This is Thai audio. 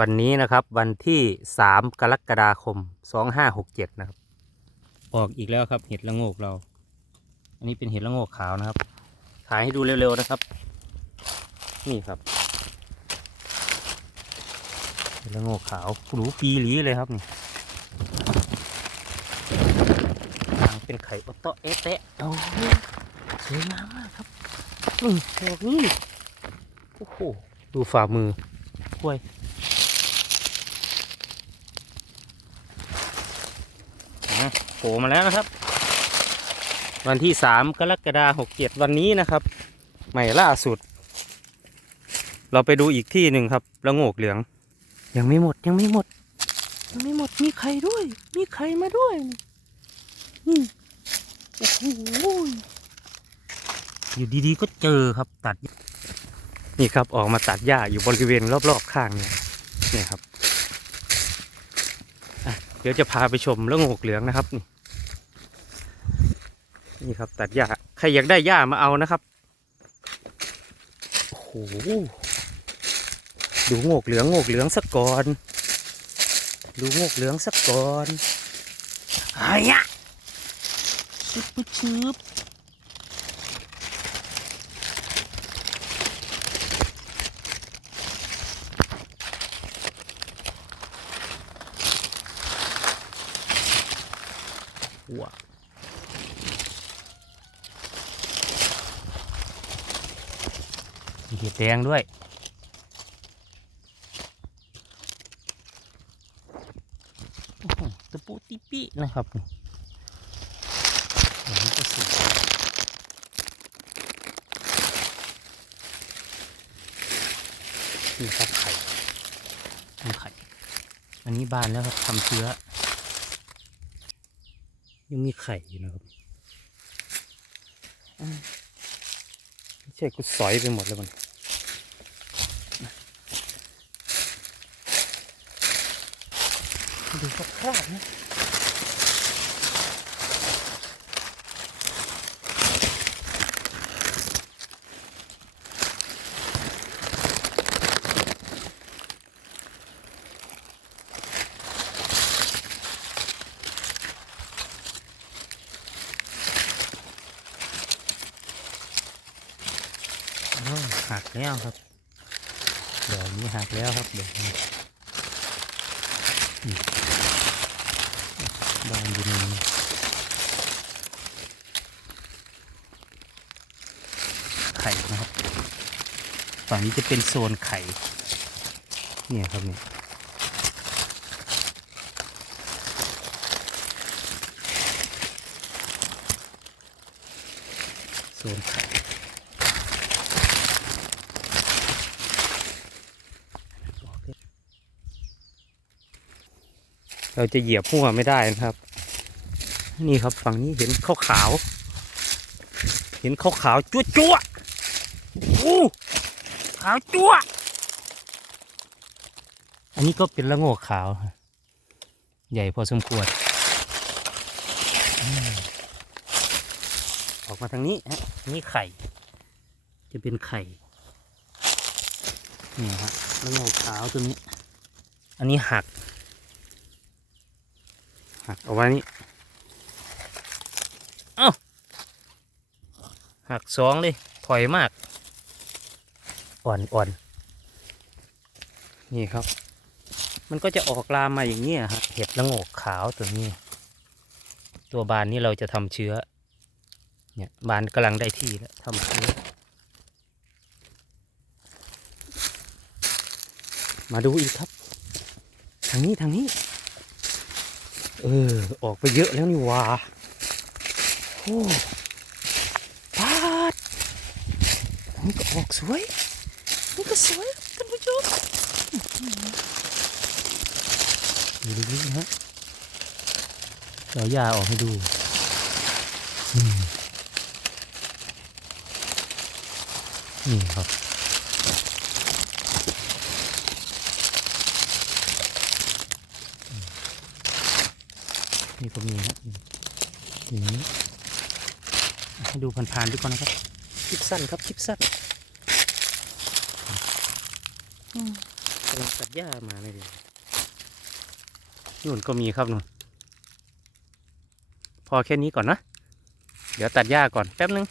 วันนี้นะครับวันที่ 3 กรกฎาคม 2567 นะครับ ออกอีกแล้วครับเห็ดละโงกเรา อันนี้เป็นเห็ดละโงกขาวนะครับ ขายให้ดูเร็วๆนะครับ นี่ครับ เห็ดละโงกขาวหรูปีหลีเลยครับนี่ทางเป็นไข่ออตโตเอะเตะเอาสวยงามมากครับนี่ดอกนี้โอ้โหดูฝ่ามือกล้วย นะโผล่มาแล้วนะครับ วันที่3กรกฎาคม67วันนี้นะครับ ใหม่ล่าสุด เราไปดูอีกที่หนึ่งครับละโงกเหลือง ยังไม่หมดยังไม่หมด ยังไม่หมดมีไข่ด้วย มีไข่มาด้วยนี่โอ้โหอยู่ดีๆก็เจอครับตัด นี่ครับออกมาตัดหญ้าอยู่บริเวณรอบๆข้างเนี่ยเนี่ยครับ เดี๋ยวจะพาไปชมแล้วงกเหลืองนะครับนี่นี่ครับ ตัดหญ้าใครอยากได้หญ้ามาเอานะครับโอ้โหดูงกเหลืองงกเหลืองสักก่อน ดูงกเหลืองสักก่อนไอ้ยะชึบปึ๊บชึบ ว้าวมีเห็ดแดงด้วย ตะปูติปินะครับนี่ก็สวยนี่ครับไข่ทำไข่ อันนี้บานแล้วครับทำเชื้อ ยังมีไข่อยู่นะครับอืมไม่ใช่กูสอยไปหมดแล้วมันดูคร่าวๆนะ หักแล้วครับเดี๋ยวนี้หักแล้วครับเดี๋ยวนี้บานอยู่นนี้ไข่นะครับฝั่งนี้จะเป็นโซนไข่เนี่ยครับเนี่ยโซนไข่ เราจะเหยียบหัวไม่ได้นะครับ นี่ครับฝั่งนี้เห็นขาวขาวเห็นขาวขาวจั่วจั่วๆอู้ขาวจั่วอันนี้ก็เป็นละโงกขาว ใหญ่พอสมควร ออกมาทางนี้ฮะนี่ไข่ จะเป็นไข่นี่ครับละโงกขาวตัวนี้ อันนี้หัก หักเอาไว้นี่ เอ้า หักสองเลยถอยมาก อ่อนอ่อนนี่ครับ มันก็จะออกลามมาอย่างนี้ยฮะเห็ดละโงกขาวตัวนี้ ตัวบานนี้เราจะทำเชื้อ เนี่ยบานกำลังได้ที่แล้วทำเชื้อ มาดูอีกครับ ทางนี้ทางนี้ เออ ออกไปเยอะแล้วนี่ว่าโอ้ปาดนี่ก็ออกสวย นี่ก็สวยท่านผู้ชมดูดูฮะเรายาออกให้ดูนี่ครับ นี่ก็มีฮะอย่างนี้ให้ดูผ่านๆดูก่อนนะครับ คลิปสั้นครับ คลิปสั้นอืมกำลังตัดหญ้ามาเลยดินู่นก็มีครับนู่น พอแค่นี้ก่อนนะ เดี๋ยวตัดหญ้าก่อนแป๊บนึง